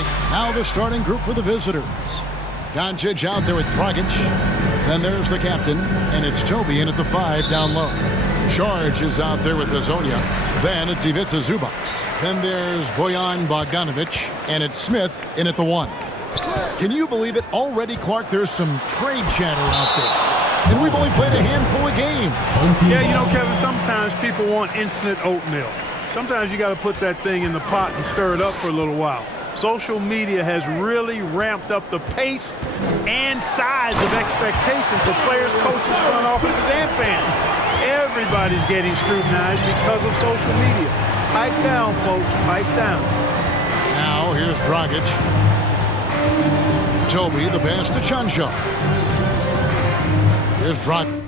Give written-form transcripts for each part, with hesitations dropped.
right, now the starting group for the visitors. Doncic out there with Dragic. Then there's the captain, and it's Toby in at the 5 down low. George is out there with Hazonia. Then it's Ivica Zubac. Then there's Bojan Bogdanovic, and it's Smith in at the 1. Can you believe it? Already, Clark, there's some trade chatter out there. And we've only played a handful of games. Yeah, you know, Kevin, sometimes people want instant oatmeal. Sometimes you got to put that thing in the pot and stir it up for a little while. Social media has really ramped up the pace and size of expectations for players, coaches, front offices, and fans. Everybody's getting scrutinized because of social media. Pipe down, folks. Pipe down. Now, here's Dragic. Toby, the pass to Chuncho. Here's Dragic.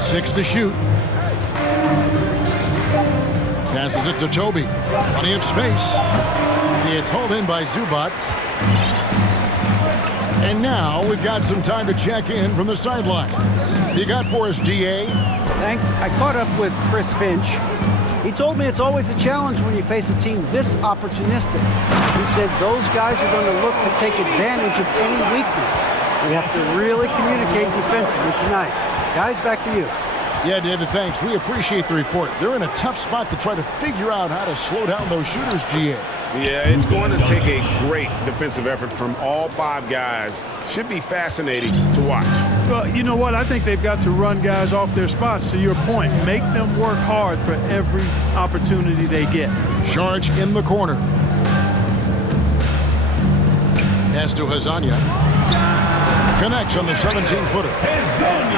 6 to shoot. Passes it to Toby. Plenty of space. It's hauled in by Zubac. And now we've got some time to check in from the sidelines. You got for us, DA? Thanks. I caught up with Chris Finch. He told me it's always a challenge when you face a team this opportunistic. He said those guys are going to look to take advantage of any weakness. We have to really communicate defensively tonight. Guys, back to you. Yeah, David, thanks. We appreciate the report. They're in a tough spot to try to figure out how to slow down those shooters, GA. Yeah, it's going to take a great defensive effort from all 5 guys. Should be fascinating to watch. Well, you know what? I think they've got to run guys off their spots, to your point. Make them work hard for every opportunity they get. George in the corner. Pass to Hazonia. Connects on the 17-footer.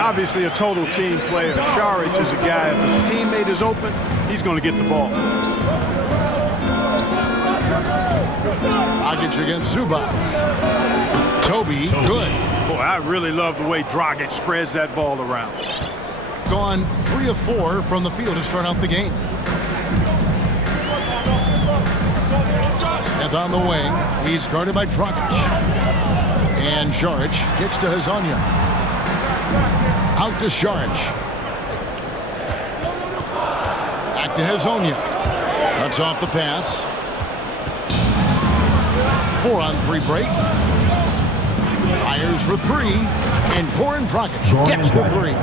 Obviously a total team player. Saric is a guy, if his teammate is open, he's going to get the ball. Dragic against Zubac. Toby, good. Boy, I really love the way Dragic spreads that ball around. Gone 3 of 4 from the field to start out the game. Smith on the wing. He's guarded by Dragic. And George kicks to Hazonia. Out to George. Back to Hazonia. Cuts off the pass. 4-on-3 break. Fires for 3. And Goran Dragic gets the 3.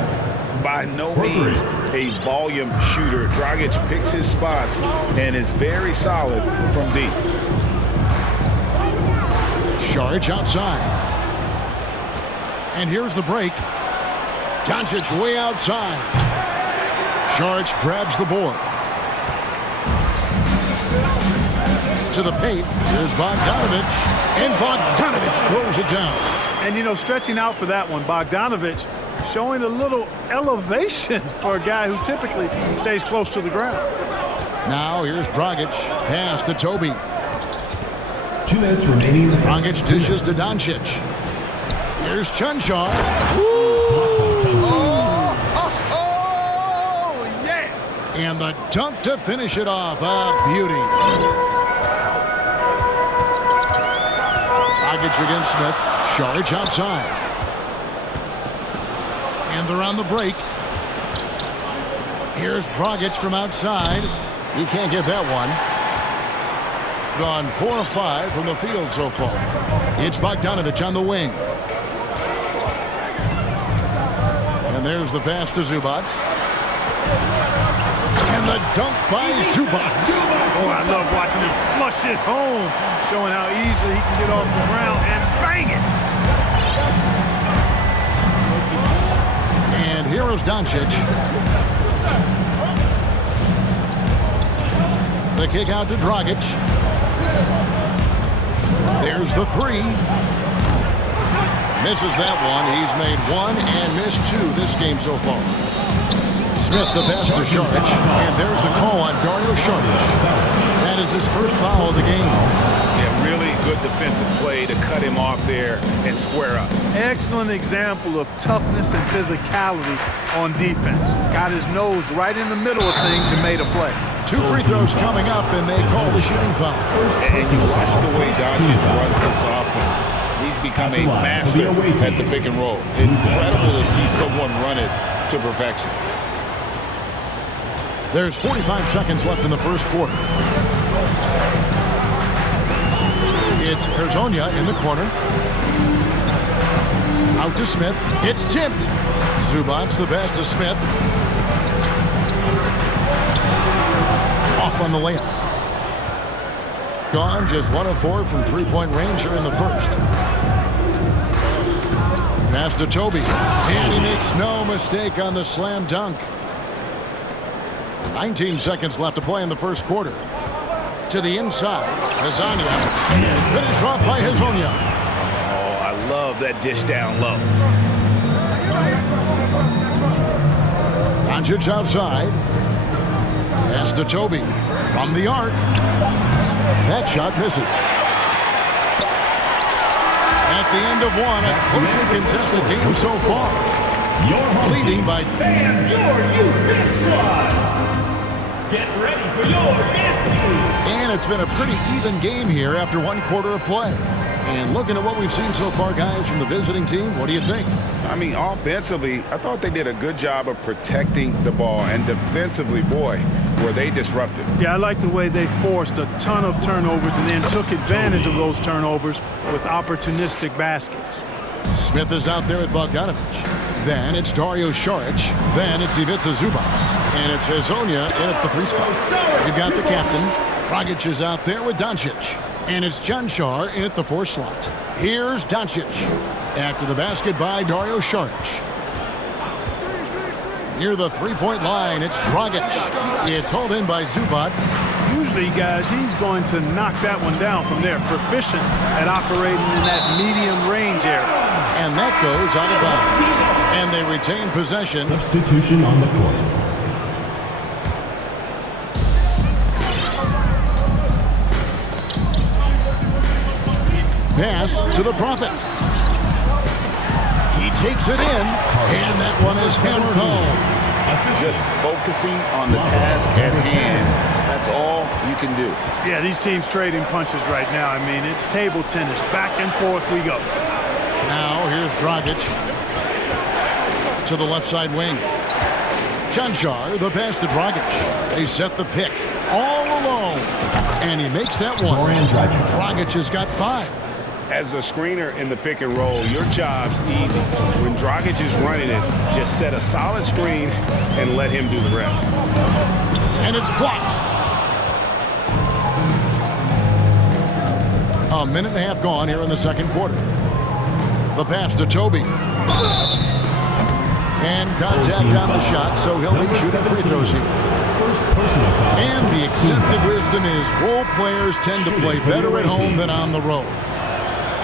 By no means a volume shooter. Dragic picks his spots and is very solid from deep. George outside. And here's the break. Doncic way outside. George grabs the board. To the paint. Here's Bogdanovic. And Bogdanovic throws it down. And, you know, stretching out for that one, Bogdanovic showing a little elevation for a guy who typically stays close to the ground. Now here's Dragic. Pass to Toby. 2 minutes remaining. Dragic dishes to Doncic. Here's Chuncho. Yeah! And the dunk to finish it off. A beauty. Dragic against Smith. George outside. And they're on the break. Here's Dragic from outside. He can't get that one. Gone 4 of 5 from the field so far. It's Bogdanovic on the wing. And there's the pass to Zubac. And the dunk by Zubac. Oh, I love watching him flush it home, showing how easily he can get off the ground and bang it. And here is Doncic. The kick out to Dragic. There's the 3. Misses that one. He's made 1 and missed 2 this game so far. Smith the pass to Saric. And there's the call on Dario Saric. That is his first foul of the game. Yeah, really good defensive play to cut him off there and square up. Excellent example of toughness and physicality on defense. Got his nose right in the middle of things and made a play. 2 free throws coming up, and they call the shooting foul. And you watch the way Doncic runs this offense. He's become a master at the pick and roll. Incredible to see someone run it to perfection. There's 45 seconds left in the first quarter. It's Hezonja in the corner. Out to Smith. It's tipped. Zubac the pass to Smith. Off on the layup. Gone just 1 of 4 from three-point range here in the first. Pass to Toby. And he makes no mistake on the slam dunk. 19 seconds left to play in the first quarter. To the inside. Hezonja. Finish off by Hezonja. Oh, I love that dish down low. Doncic outside. Pass to Toby. From the arc. That shot misses. At the end of one, a closely contested game so far. Leading by... Fans, your youth dance squad. Get ready for your dance move. And it's been a pretty even game here after 1 quarter of play. And looking at what we've seen so far, guys, from the visiting team, what do you think? I mean, offensively, I thought they did a good job of protecting the ball. And defensively, boy, were they disruptive. Yeah, I like the way they forced a ton of turnovers and then took advantage of those turnovers with opportunistic baskets. Smith is out there with Bogdanovich. Then it's Dario Saric. Then it's Ivica Zubac. And it's Hezonja in at the 3 spot. You've got the captain. Dragic is out there with Doncic. And it's Cancar in at the 4 slot. Here's Doncic. After the basket by Dario Saric. Near the 3-point line, it's Dragic. It's hauled in by Zubac. Usually, guys, he's going to knock that one down from there. Proficient at operating in that medium range area. And that goes out of bounds. And they retain possession. Substitution on the court. Pass to the Prophet. He takes it in, and that one is hammered home. Just focusing on the task at hand. That's all you can do. Yeah, these teams trading punches right now. I mean, it's table tennis. Back and forth we go. Now here's Dragic. To the left side wing. Cancar, the pass to Dragic. They set the pick all alone. And he makes that one. Dragic has got 5. As a screener in the pick and roll, your job's easy. When Dragic is running it, just set a solid screen and let him do the rest. And it's blocked. A minute and a half gone here in the second quarter. The pass to Toby. And contact on the shot, so he'll be shooting free throws here. And the accepted wisdom is role players tend to play better at home than on the road.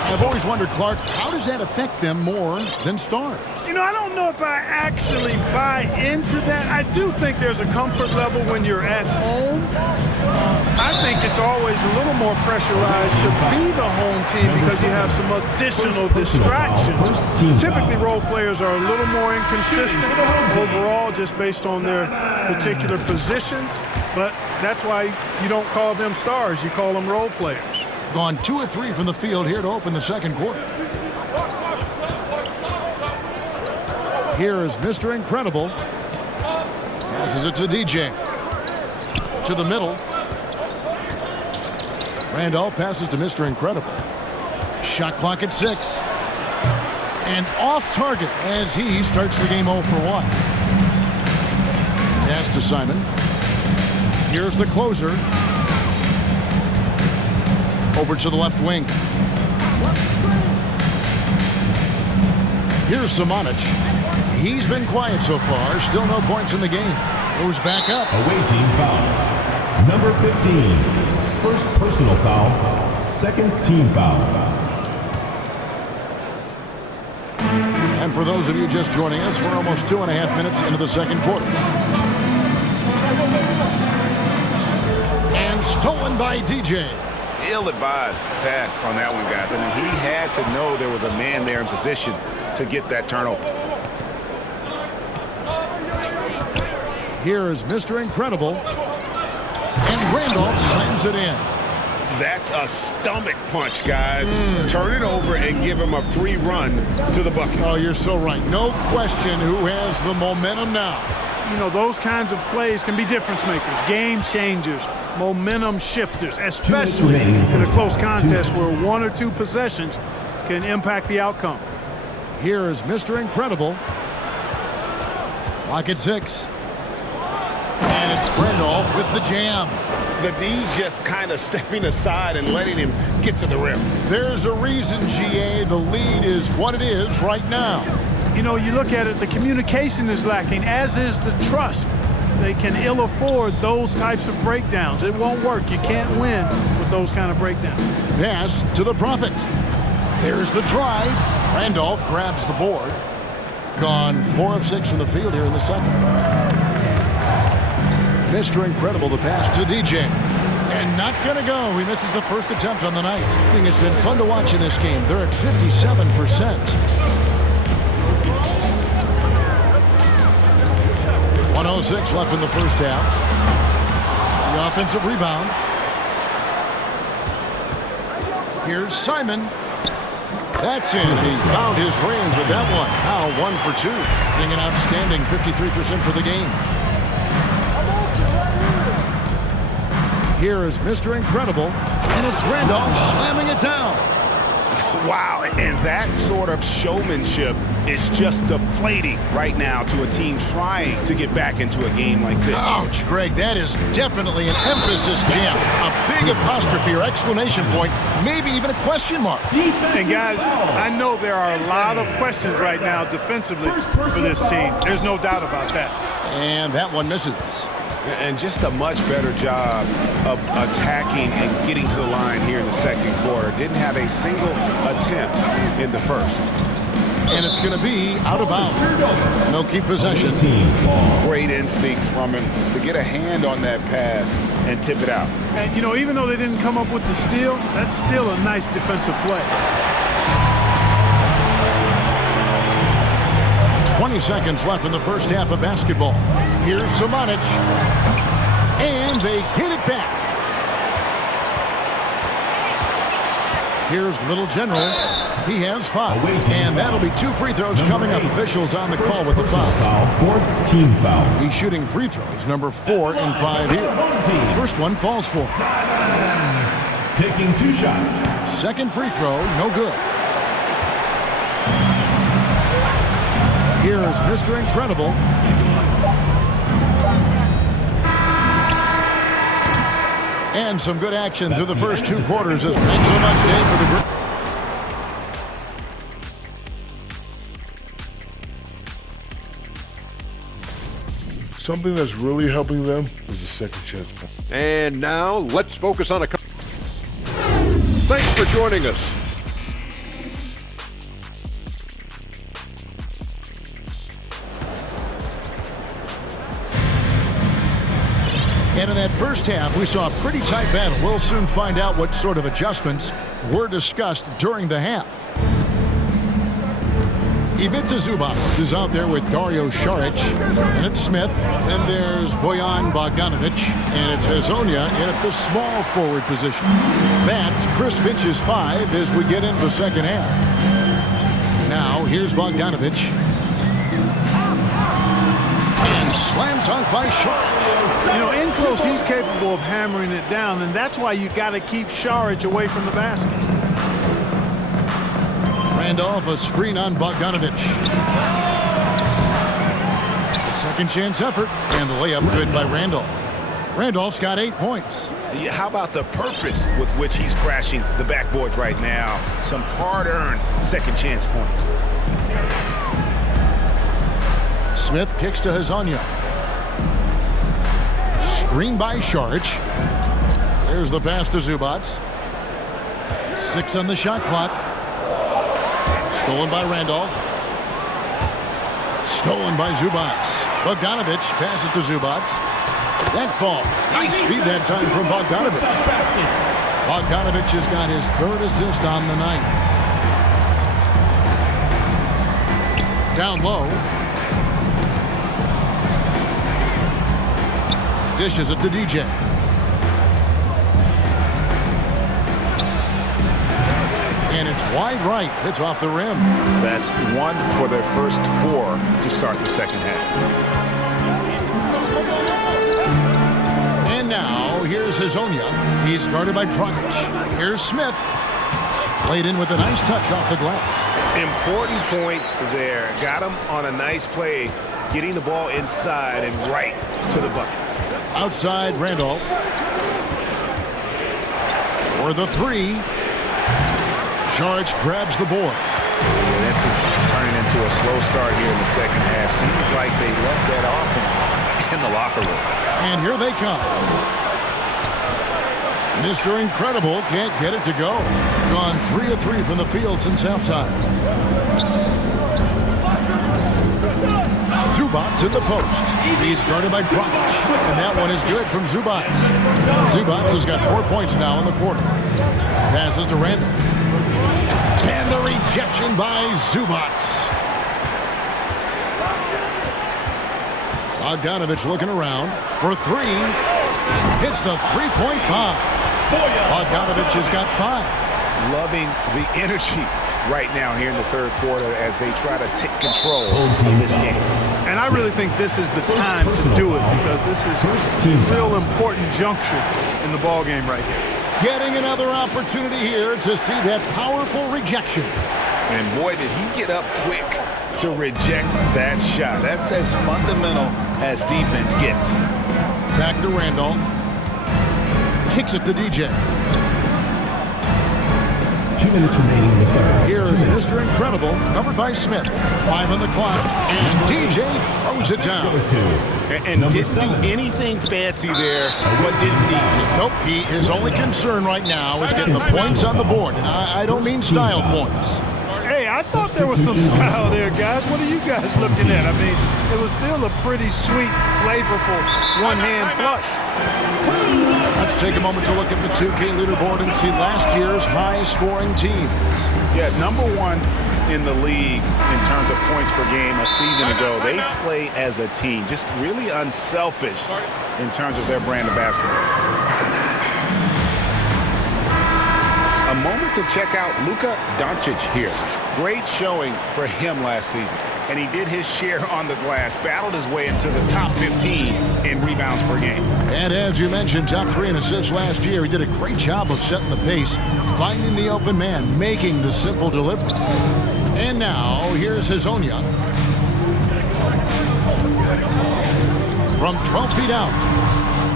I've always wondered, Clark, how does that affect them more than stars? You know, I don't know if I actually buy into that. I do think there's a comfort level when you're at home. I think it's always a little more pressurized to be the home team because you have some additional distractions. Typically, role players are a little more inconsistent overall just based on their particular positions. But that's why you don't call them stars. You call them role players. Gone 2 of 3 from the field here to open the second quarter. Here is Mr. Incredible. Passes it to DJ. To the middle. Randolph passes to Mr. Incredible. Shot clock at 6. And off target as he starts the game 0 for 1. Pass to Simon. Here's the closer. Over to the left wing. Here's Samanic. He's been quiet so far. Still no points in the game. Goes back up. Away team foul. Number 15. First personal foul. Second team foul. And for those of you just joining us, we're almost 2.5 minutes into the second quarter. And stolen by DJ. Ill-advised pass on that one, guys. I mean, he had to know there was a man there in position to get that turnover. Here is Mr. Incredible. And Randolph slams it in. That's a stomach punch, guys. Turn it over and give him a free run to the bucket. Oh, you're so right. No question who has the momentum now. you know, those kinds of plays can be difference makers, game changers, momentum shifters, especially in a close contest where one or two possessions can impact the outcome. Here is Mr. Incredible. Clock at 6. And it's Randolph with the jam. The D just kind of stepping aside and letting him get to the rim. There's a reason, GA, the lead is what it is right now. You know, you look at it, the communication is lacking, as is the trust. They can ill afford those types of breakdowns. It won't work. You can't win with those kind of breakdowns. Pass to the Prophet. There's the drive. Randolph grabs the board. Gone 4 of 6 from the field here in the second. Mr. Incredible, the pass to DJ. And not going to go. He misses the first attempt on the night. I think it's been fun to watch in this game. They're at 57%. 1:06 left in the first half. The offensive rebound. Here's Simon. That's in. He found his range with that one. Now 1 for 2. Being an outstanding 53% for the game. Here is Mr. Incredible. And it's Randolph slamming it down. Wow, and that sort of showmanship is just deflating right now to a team trying to get back into a game like this. Ouch, Greg, that is definitely an emphasis jam. A big apostrophe or exclamation point, maybe even a question mark. And guys, I know there are a lot of questions right now defensively for this team. There's no doubt about that. And that one misses. And just a much better job of attacking and getting to the line here in the second quarter. Didn't have a single attempt in the first. And it's going to be out of bounds. They'll keep possession. Great instincts from him to get a hand on that pass and tip it out. And, you know, even though they didn't come up with the steal, that's still a nice defensive play. 20 seconds left in the first half of basketball. Here's Samanic. And they get it back. Here's Little General. He has 5. And that'll be 2 free throws coming up. Officials on the call with the foul. 4th team foul. He's shooting free throws, number 4 and 5 here. First one falls for him. Taking 2 shots. Second free throw, no good. Here is Mr. Incredible. And some good action through the first 2 quarters. Thanks so much, Dave, for the group. Something that's really helping them is the second chance. And now let's focus on a couple. Thanks for joining us. And in that first half, we saw a pretty tight battle. We'll soon find out what sort of adjustments were discussed during the half. Ivica Zubac is out there with Dario Saric, and it's Smith. Then there's Bojan Bogdanovic, and it's Hazonia in at the small forward position. That's Chris Finch's 5 as we get into the second half. Now, here's Bogdanovic. And slam dunk by Saric. You know, in close, he's capable of hammering it down, and that's why you got to keep Saric away from the basket. Randolph, a screen on Bogdanovic. A second chance effort, and the layup good by Randolph. Randolph's got 8 points. Yeah, how about the purpose with which he's crashing the backboards right now? Some hard-earned second chance points. Smith kicks to Hazonia. Screen by Saric. There's the pass to Zubac. 6 on the shot clock. Stolen by Randolph. Stolen by Zubac. Bogdanovic passes to Zubac. That falls. Nice speed that time from Bogdanovic. Bogdanovic has got his 3rd assist on the night. Down low. Dishes it to DJ. And it's wide right. It's off the rim. That's 1 for their first 4 to start the second half. is Hazonia. He's guarded by Dragic. Here's Smith. Played in with a nice touch off the glass. Important points there. Got him on a nice play, getting the ball inside and right to the bucket. Outside Randolph. For the three. Saric grabs the board. And this is turning into a slow start here in the second half. Seems like they left that offense in the locker room. And here they come. Mr. Incredible can't get it to go. Gone 3 of 3 from the field since halftime. Zubats in the post. He's guarded by Dragic. And that one is good from Zubats. Zubats has got 4 points now in the quarter. Passes to Randall. And the rejection by Zubats. Bogdanovich looking around for three. Hits the three-point bomb. Bogdanovich has got 5. Loving the energy right now here in the third quarter as they try to take control of this game. And I really think this is the time to do it because this is a real important juncture in the ball game right here. Getting another opportunity here to see that powerful rejection. And boy, did he get up quick to reject that shot. That's as fundamental as defense gets. Back to Randolph. Kicks it to DJ. 2 minutes remaining in the third. Here is Mr. Incredible, covered by Smith. 5 on the clock, and DJ throws it down. And didn't do anything fancy there, but didn't need to. Nope, he is only concerned right now is getting the points on the board. And I don't mean style points. Hey, I thought there was some style there, guys. What are you guys looking at? I mean, it was still a pretty sweet, flavorful one-hand flush. Let's take a moment to look at the 2K leaderboard and see last year's high-scoring teams. Yeah, number 1 in the league in terms of points per game a season ago. They play as a team, just really unselfish in terms of their brand of basketball. A moment to check out Luka Doncic here. Great showing for him last season. And he did his share on the glass, battled his way into the top 15 in rebounds per game. And as you mentioned, top 3 in assists last year. He did a great job of setting the pace, finding the open man, making the simple delivery. And now, here's Hazonia. From 12 feet out,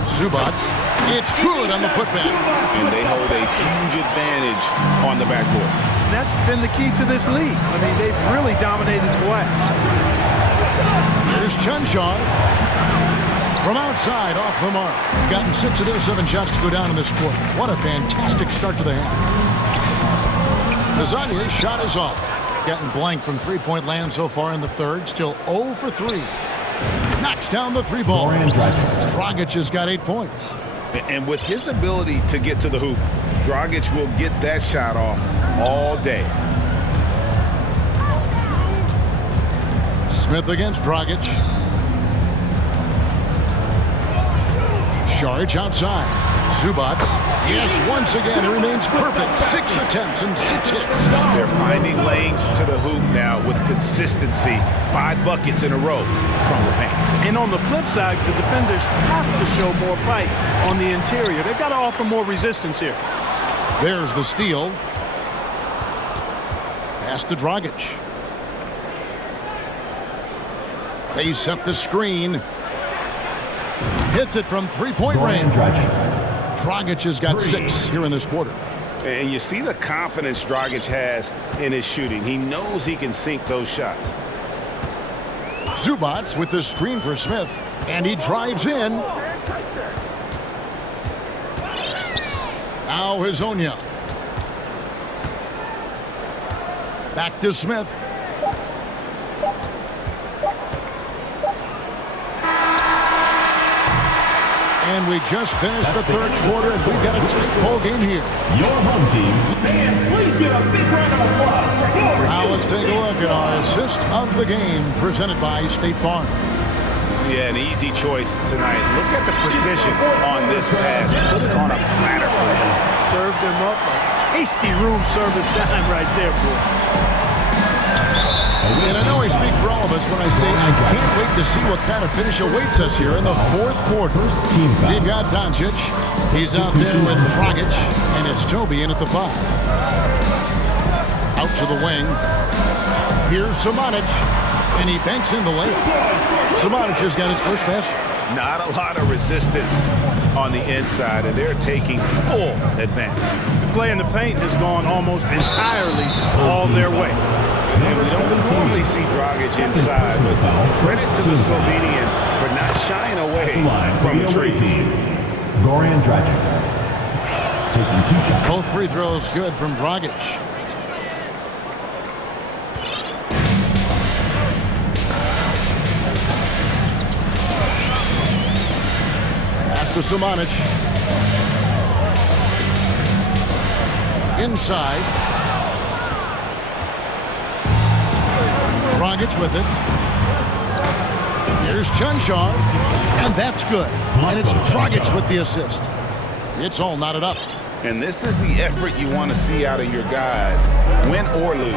Zubats. It's good on the putback. And they hold a huge advantage on the backboard. That's been the key to this league. I mean, they've really dominated the glass. Here's Chunchar. From outside, off the mark. Gotten 6 of their 7 shots to go down in this quarter. What a fantastic start to the half. Hazonia's shot is off. Gotten blank from three-point land so far in the third. Still 0 for 3. Knocks down the 3 ball. Dragic has got 8 points. And with his ability to get to the hoop, Dragic will get that shot off all day. Smith against Dragic. Saric outside. Zubats. Yes, once again, it remains perfect. 6 attempts and 6 hits. They're finding lanes to the hoop now with consistency. 5 buckets in a row from the paint. And on the flip side, the defenders have to show more fight on the interior. They've got to offer more resistance here. There's the steal. Pass to Dragic. They set the screen. Hits it from three-point range. Dragic has got 6 here in this quarter. And you see the confidence Dragic has in his shooting. He knows he can sink those shots. Zubats with the screen for Smith, and he drives in. Now Hazonia. Back to Smith. And we just finished the third quarter, and we've got a tight ball game here. Your home team. Fans, please give a big round of applause for your Now let's take a look at our assist of the game, presented by State Farm. Yeah, an easy choice tonight. Look at the precision on this pass. Put it on a platter for him. Served him up a tasty room service dime right there, boy. And I know I speak for all of us when I say I can't wait to see what kind of finish awaits us here in the fourth quarter. We've got Doncic. He's out there with Dragic, and it's Toby in at the 5. Out to the wing. Here's Samanic, and he banks in the layup. Samanic has got his first basket. Not a lot of resistance on the inside, and they're taking full advantage. The play in the paint has gone almost entirely all their way. And we don't normally see Dragic inside, but credit to the Slovenian for not shying away from the tree. Goran Dragic taking 2 shots. Both free throws good from Dragic. Pass to Samanic. Inside. Dragic with it. Here's Chunchar, and that's good. And it's Dragic with the assist. It's all knotted up. And this is the effort you want to see out of your guys, win or lose.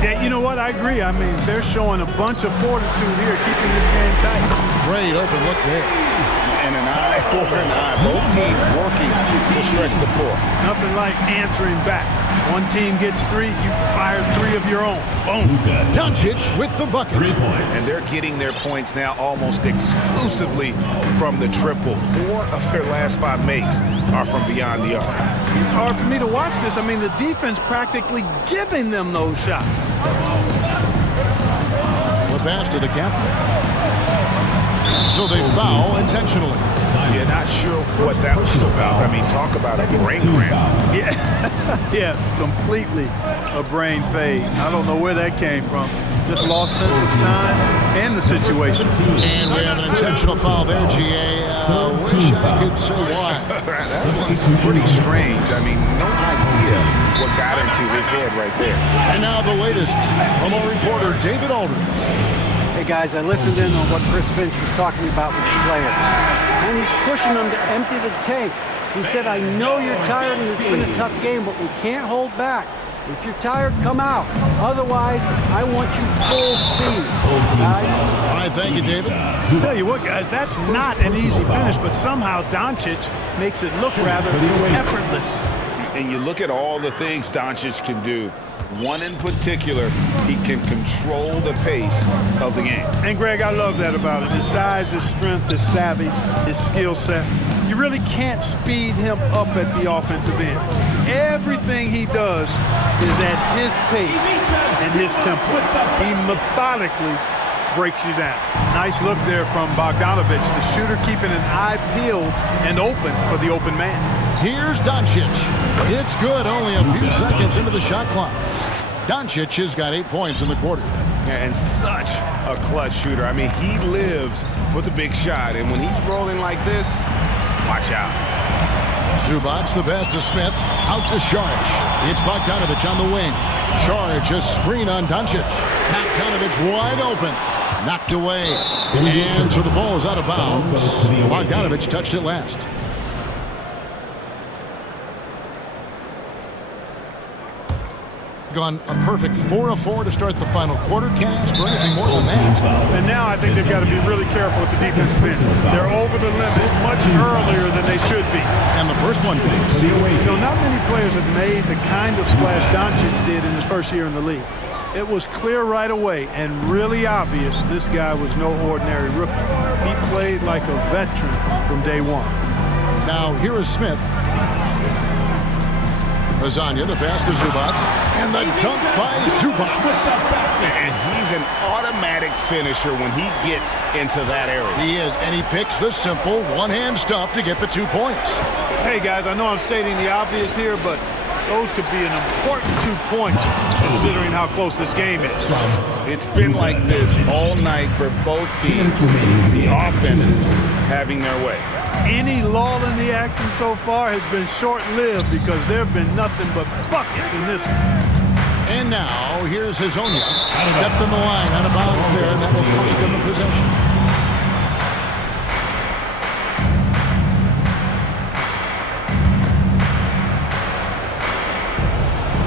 Yeah, you know what? I agree. I mean, they're showing a bunch of fortitude here, keeping this game tight. Great open look there. And an eye for an eye. Both teams working to stretch the floor. Nothing like answering back. One team gets 3, you fire 3 of your own. Boom. Doncic with the bucket. 3 points. And they're getting their points now almost exclusively from the triple. 4 of their last 5 makes are from beyond the arc. It's hard for me to watch this. I mean, the defense practically giving them those shots. The pass to the captain. So they foul intentionally. You're not sure what that was about. I mean, talk about a brain cramp. Yeah, yeah, completely a brain fade. I don't know where that came from. Just lost sense of time and the situation. And we have an intentional foul there, GA. Wish I could say why. That one's pretty strange. I mean, no idea what got into his head right there. And now the latest from our reporter, David Aldridge. Hey guys, I listened in on what Chris Finch was talking about with the players. And he's pushing them to empty the tank. He said, I know you're tired and it's been a tough game, but we can't hold back. If you're tired, come out. Otherwise, I want you full speed. Guys? All right, thank you, David. I'll tell you what, guys, that's not an easy finish, but somehow Doncic makes it look rather effortless. And you look at all the things Doncic can do. One in particular, he can control the pace of the game. And Greg, I love that about him. His size, his strength, his savvy, his skill set. You really can't speed him up at the offensive end. Everything he does is at his pace and his tempo. He methodically breaks you down. Nice look there from Bogdanovic, the shooter keeping an eye peeled and open for the open man. Here's Doncic. It's good, only a few seconds into the shot clock. Doncic has got 8 points in the quarter. And such a clutch shooter. I mean, he lives for the big shot. And when he's rolling like this, watch out. Zubac, the pass to Smith. Out to Saric. It's Bogdanovic on the wing. Saric, a screen on Doncic. Bogdanovic wide open. Knocked away. And so the ball is out of bounds. Bogdanovic touched it last. Gone a perfect 4 of 4 to start the final quarter cast or anything more than that. And now I think they've got to be really careful with the defensive end. They're over the limit much earlier than they should be. And the first one pays. So not many players have made the kind of splash Doncic did in his first year in the league. It was clear right away and really obvious this guy was no ordinary rookie. He played like a veteran from day one. Now here is Smith. Lasagna, the pass to Zubac, and the dunk by Zubac. And he's an automatic finisher when he gets into that area. He is, and he picks the simple one-hand stuff to get the 2 points. Hey, guys, I know I'm stating the obvious here, but those could be an important 2 points considering how close this game is. It's been like this all night for both teams. The offenses having their way. Any lull in the action so far has been short-lived because there have been nothing but buckets in this one. And now, here's Hazonia. Stepped in the line, out of bounds there, and that will cost them the possession.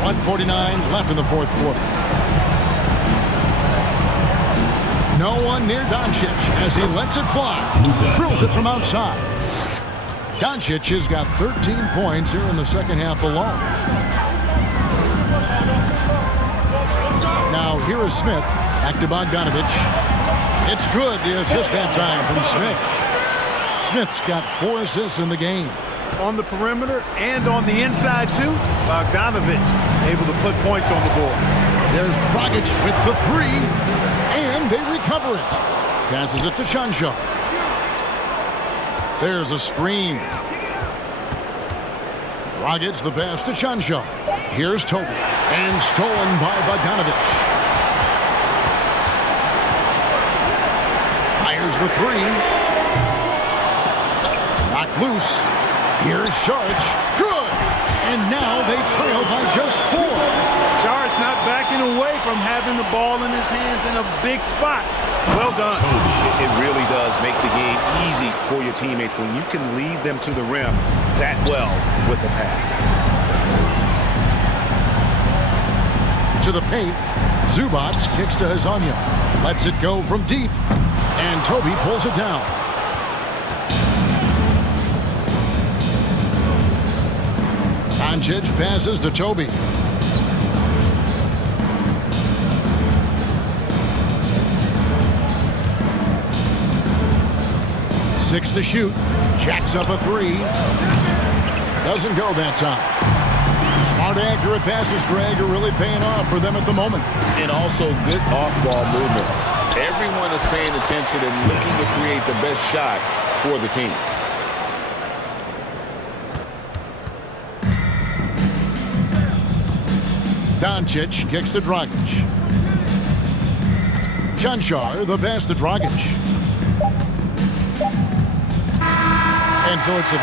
.149 left in the fourth quarter. no one near Doncic as he lets it fly. Drills it from outside. Doncic has got 13 points here in the second half alone. Now here is Smith. Back to Bogdanovich. It's good. The assist that time from Smith. Smith's got 4 assists in the game. On the perimeter and on the inside, too, Bogdanovich able to put points on the board. There's Dragic with the 3, and they recover it. Passes it to Chanshaw. There's a screen. Dragic the pass to Chanshaw. Here's Toby, and stolen by Bogdanovich. Fires the 3. Knocked loose. Here's Sharge. Good! And now they trail by just 4. Sharge's not backing away from having the ball in his hands in a big spot. Well done. It really does make the game easy for your teammates when you can lead them to the rim that well with a pass. To the paint. Zubac kicks to Hazonia. Lets it go from deep. And Toby pulls it down. Doncic passes to Toby. Six to shoot. Jacks up a 3. Doesn't go that time. Smart, accurate passes, Greg, are really paying off for them at the moment. And also good off-ball movement. Everyone is paying attention and looking to create the best shot for the team. Doncic kicks to Dragic. Chanshaw, the pass to Dragic. And so it's a